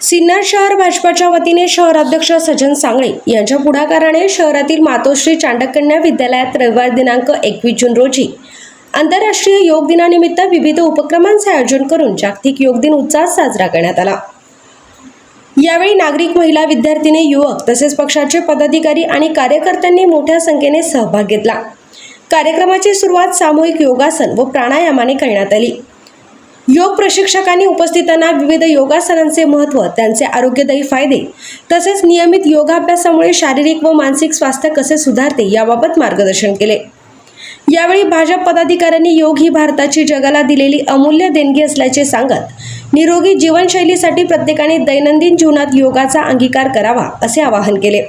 सिन्नर शहर भाजपाच्या वतीने शहराध्यक्ष सजन सांगळे यांच्या पुढाकाराने शहरातील मातोश्री चांडककन्या विद्यालयात रविवार दिनांक 21 जून रोजी आंतरराष्ट्रीय योग दिनानिमित्त विविध उपक्रमांचे आयोजन करून जागतिक योग दिन उत्साहात साजरा करण्यात आला। यावेळी नागरिक, महिला, विद्यार्थिनी, युवक तसेच पक्षाचे पदाधिकारी आणि कार्यकर्त्यांनी मोठ्या संख्येने सहभाग घेतला। कार्यक्रमाची सुरुवात सामूहिक योगासन व प्राणायामाने करण्यात आली। योग प्रशिक्षकांनी उपस्थितांना विविध योगासनांचे महत्त्व, त्यांचे आरोग्यदायी फायदे तसेच नियमित योगाभ्यासामुळे शारीरिक व मानसिक स्वास्थ्य कसे सुधारते याबाबत मार्गदर्शन केले। यावेळी भाजप पदाधिकाऱ्यांनी योग ही भारताची जगाला दिलेली अमूल्य देणगी असल्याचे सांगत निरोगी जीवनशैलीसाठी प्रत्येकाने दैनंदिन जीवनात योगाचा अंगीकार करावा असे आवाहन केले।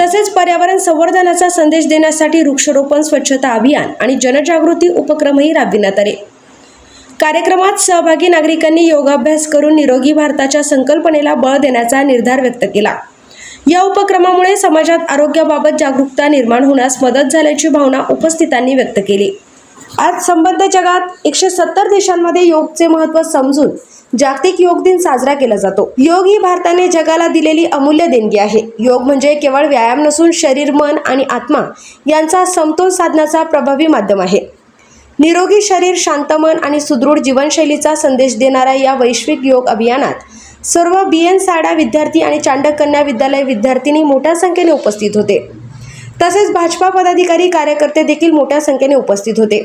तसेच पर्यावरण संवर्धनाचा संदेश देण्यासाठी वृक्षारोपण, स्वच्छता अभियान आणि जनजागृती उपक्रमही राबविण्यात आले। कार्यक्रमात सहभागी नागरिकांनी योगाभ्यास करून निरोगी भारताच्या संकल्पनेला बळ देण्याचा निर्धार व्यक्त केला। या उपक्रमामुळे समाजात आरोग्याबाबत जागरूकता निर्माण होण्यास मदत झाल्याची भावना उपस्थितांनी व्यक्त केली। आज संबंध जगात 170 देशांमध्ये योगचे महत्त्व समजून जागतिक योग दिन साजरा केला जातो। योग ही भारताने जगाला दिलेली अमूल्य देणगी आहे। योग म्हणजे केवळ व्यायाम नसून शरीर, मन आणि आत्मा यांचा समतोल साधण्याचा प्रभावी माध्यम आहे। निरोगी शरीर, शांत मन आणि सुदृढ जीवनशैलीचा संदेश देणाऱ्या या वैश्विक योग अभियानात सर्व BN साडा विद्यार्थी आणि चांडककन्या विद्यालय विद्यार्थिनी मोठ्या संख्येने उपस्थित होते। तसेच भाजपा पदाधिकारी, कार्यकर्ते देखील मोठ्या संख्येने उपस्थित होते।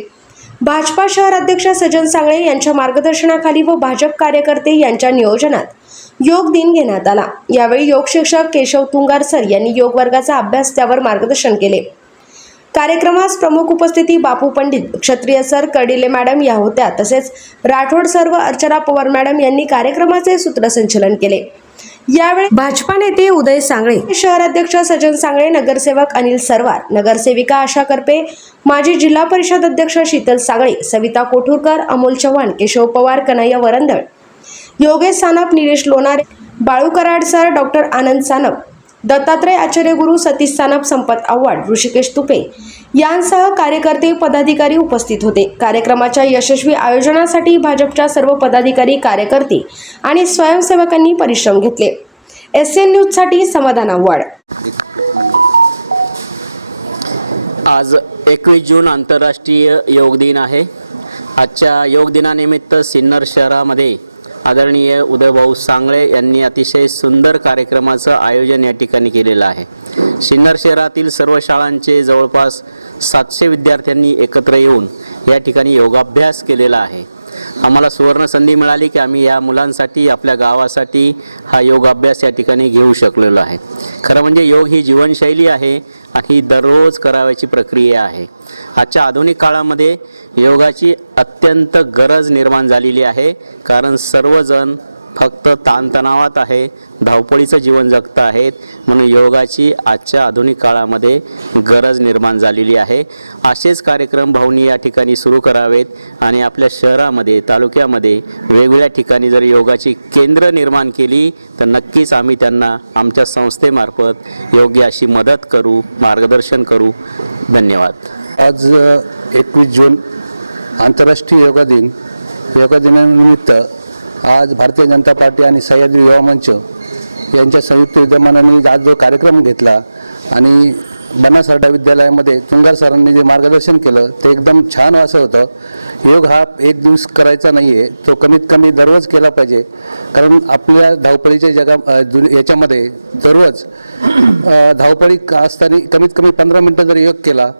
भाजपा शहर अध्यक्ष सजन सांगळे यांच्या मार्गदर्शनाखाली व भाजप कार्यकर्ते यांच्या नियोजनात योग दिन घेण्यात आला। यावेळी योग शिक्षक केशव तुंगार सर यांनी योग वर्गाचा अभ्यास त्यावर मार्गदर्शन केले। कार्यक्रमास प्रमुख उपस्थिती बापू पंडित, क्षत्रिय सर, कर्डिले मॅडम या होत्या। तसेच राठोड सर व अर्चना पवार मॅडम यांनी कार्यक्रमाचे सूत्रसंचालन केले। यावेळी भाजपा नेते उदय सांगळे, शहर अध्यक्ष सजन सांगळे, नगरसेवक अनिल सरवार, नगरसेविका आशा करपे, माजी जिल्हा परिषद अध्यक्ष शीतल सांगळे, सविता कोठुरकर, अमोल चव्हाण, केशव पवार, कन्हैया वरंदळ, योगेश सानप, निलेश लोणारे, बाळू कराड सर, डॉक्टर आनंद सानप, दत्तात्रय आचार्य गुरु, सतीश सानप, संपत आव्हाड, ऋषिकेश तुपे यांसह कार्यकर्ते, पदाधिकारी उपस्थित होते। कार्यक्रमाच्या यशस्वी आयोजनासाठी भाजपच्या सर्व पदाधिकारी, कार्यकर्ते आणि स्वयंसेवकांनी परिश्रम घेतले। SN न्यूजसाठी समाधान आव्हाड। आज 21 जून आंतरराष्ट्रीय योग दिन आहे। आजच्या योग दिनानिमित्त सिन्नर शहरामध्ये आदरणीय उदयभाऊ सांगळे यांनी अतिशय सुंदर कार्यक्रमाचं आयोजन या ठिकाणी केलेलं आहे। सिन्नर शहरातील सर्व शाळांचे जवळपास 700 विद्यार्थ्यांनी एकत्र येऊन या ठिकाणी योगाभ्यास केलेला आहे। आम्हाला सुवर्ण संधी मिळाली की आम्ही या मुलांसाठी, आपल्या गावासाठी हा योगाभ्यास या ठिकाणी घेऊ शकलेलो आहे। खरं म्हणजे योग ही जीवनशैली आहे आणि ही दररोज करावयाची प्रक्रिया आहे। आजच्या आधुनिक काळामध्ये योगाची अत्यंत गरज निर्माण झालेली आहे, कारण सर्वजण फक्त ताणतणावात आहे, धावपळीचं जीवन जगत आहेत, म्हणून योगाची आजच्या आधुनिक काळामध्ये गरज निर्माण झालेली आहे। असेच कार्यक्रम भाऊंनी या ठिकाणी सुरू करावेत आणि आपल्या शहरामध्ये, तालुक्यामध्ये वेगवेगळ्या ठिकाणी जर योगाची केंद्र निर्माण केली तर नक्कीच आम्ही त्यांना आमच्या संस्थेमार्फत योग्य अशी मदत करू, मार्गदर्शन करू। धन्यवाद। आज 21 जून आंतरराष्ट्रीय योगा दिन, योगा दिनानिमित्त आज भारतीय जनता पार्टी आणि सह्याद्री युवा मंच यांच्या संयुक्त विद्यमानाने आज जो कार्यक्रम घेतला आणि बनासरडा विद्यालयामध्ये तुंगार सरांनी जे मार्गदर्शन केलं ते एकदम छान असं होतं। योग हा एक दिवस करायचा नाही आहे, तो कमीत कमी दररोज केला पाहिजे, कारण आपल्या धावपळीच्या याच्यामध्ये दररोज धावपळी असताना कमीत कमी 15 मिनटं जर योग केला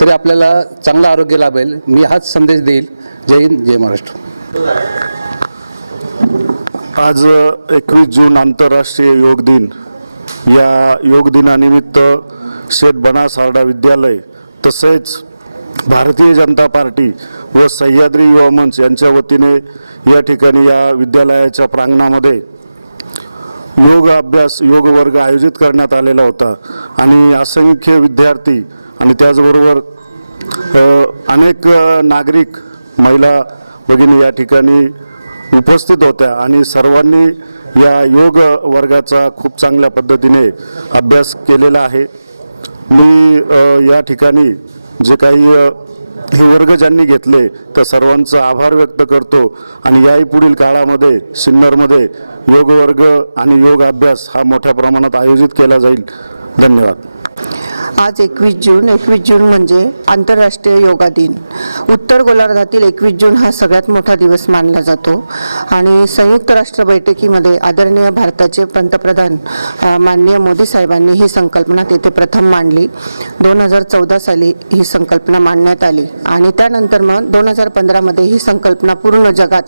तरी आपल्याला चांगलं आरोग्य लाभेल। मी हाच संदेश देईल। जय हिंद, जय महाराष्ट्र। आज 21 जून आंतरराष्ट्रीय योग दिन, या योग दिनानिमित्त शेत बनासरडा विद्यालय तसेच भारतीय जनता पार्टी व सह्याद्री युवा मंच यांच्या वतीने या ठिकाणी या विद्यालयाच्या प्रांगणामध्ये योग अभ्यास, योग वर्ग आयोजित करण्यात आलेला होता आणि असंख्य विद्यार्थी आणि त्याचबरोबर अनेक नागरिक, महिला भगिनी या ठिकाणी उपस्थित होत्या आणि सर्वांनी या योग वर्गाचा खूप चांगल्या पद्धतीने अभ्यास केलेला आहे। मी या ठिकाणी जे काही हे वर्ग ज्यांनी घेतले तर सर्वांचा आभार व्यक्त करतो आणि याही पुढील काळामध्ये सिन्नरमध्ये योगवर्ग आणि योग अभ्यास हा मोठ्या प्रमाणात आयोजित केला जाईल. धन्यवाद. आज 21 जून म्हणजे आंतरराष्ट्रीय योगा दिन. उत्तर गोलार्धातील 21 जून हा सगळ्यात मोठा दिवस मानला जातो आणि संयुक्त राष्ट्र बैठकीमध्ये आदरणीय भारताचे पंतप्रधान माननीय मोदी साहेबांनी ही संकल्पना तेथे प्रथम मांडली. 2014 साली ही संकल्पना मांडण्यात आली आणि त्यानंतर मग 2015मध्ये ही संकल्पना पूर्ण जगात,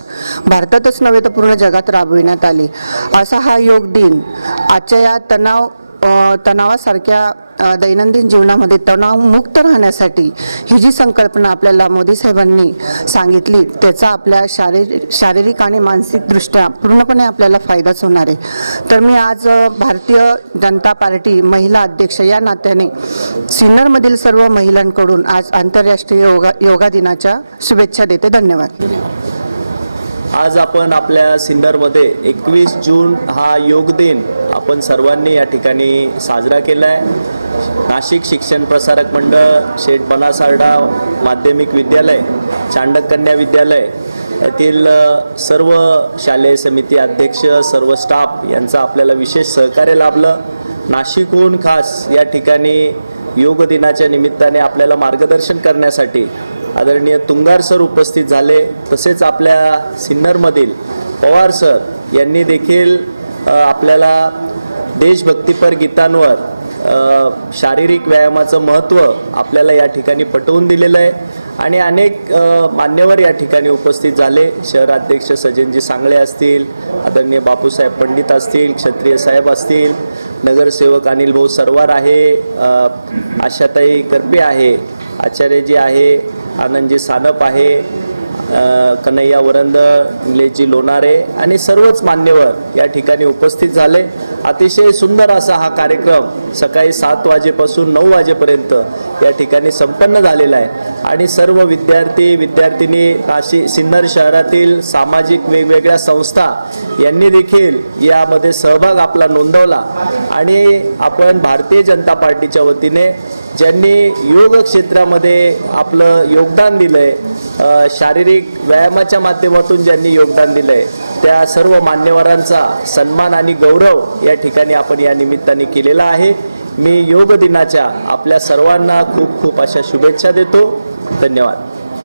भारतातच नव्हे तर पूर्ण जगात राबविण्यात आली. असा हा योग दिन आजच्या या तणावासारख्या दैनंदिन जीवनामध्ये तणावमुक्त राहण्यासाठी ही जी संकल्पना आपल्याला मोदी साहेबांनी सांगितली त्याचा आपल्या शारीरिक आणि मानसिकदृष्ट्या पूर्णपणे आपल्याला फायदाच होणार आहे. तर मी आज भारतीय जनता पार्टी महिला अध्यक्ष या नात्याने सिन्नरमधील सर्व महिलांकडून आज आंतरराष्ट्रीय योगा दिनाच्या शुभेच्छा देते. धन्यवाद. आज आपण आपल्या सिन्नरमध्ये 21 जून हा योग दिन आपण सर्वांनी या ठिकाणी साजरा केला आहे. नाशिक शिक्षण प्रसारक मंडळ, शेठ बनासारडा माध्यमिक विद्यालय, चांडक कन्या विद्यालय येथील सर्व शालेय समिती अध्यक्ष, सर्व स्टाफ यांचा आपल्याला विशेष सहकार्य लाभलं. नाशिकहून खास या ठिकाणी योग दिनाच्या निमित्ताने आपल्याला मार्गदर्शन करण्यासाठी आदरणीय तुंगार सर उपस्थित झाले. तसेच आपल्या सिन्नरमधील पवार सर यांनी देखील आपल्याला देशभक्तीपर गीतांवर शारीरिक व्यायामाचं महत्त्व आपल्याला या ठिकाणी पटवून दिलेलं आहे आणि अनेक मान्यवर या ठिकाणी उपस्थित झाले. शहराध्यक्ष सजनजी सांगळे असतील, आदरणीय बापूसाहेब पंडित असतील, क्षत्रिय साहेब असतील, नगरसेवक अनिल भाऊ सरवार आहे, आशाताई करपे आहे, आचार्यजी आहे, आनंदजी सानप आहे, कन्हैया वरंद, निलेशजी लोणारे आणि सर्वच मान्यवर या ठिकाणी उपस्थित झाले. अतिशय सुंदर असा हा कार्यक्रम सकाळी 7 वाजेपासून 9 वाजेपर्यंत या ठिकाणी संपन्न झालेला आहे आणि सर्व विद्यार्थी सिन्नर शहरातील सामाजिक वेगवेगळ्या संस्था यांनी देखील यामध्ये सहभाग आपला नोंदवला आणि आपण भारतीय जनता पार्टीच्या वतीने ज्यांनी योग क्षेत्रामध्ये आपलं योगदान दिलं आहे, शारीरिक व्यायामाच्या माध्यमातून ज्यांनी योगदान दिलं आहे, त्या सर्व मान्यवरांचा सन्मान आणि गौरव या ठिकाणी आपण या निमित्ताने केलेला आहे. मी योग दिनाच्या आपल्या सर्वांना खूप खूप अशा शुभेच्छा देतो. धन्यवाद.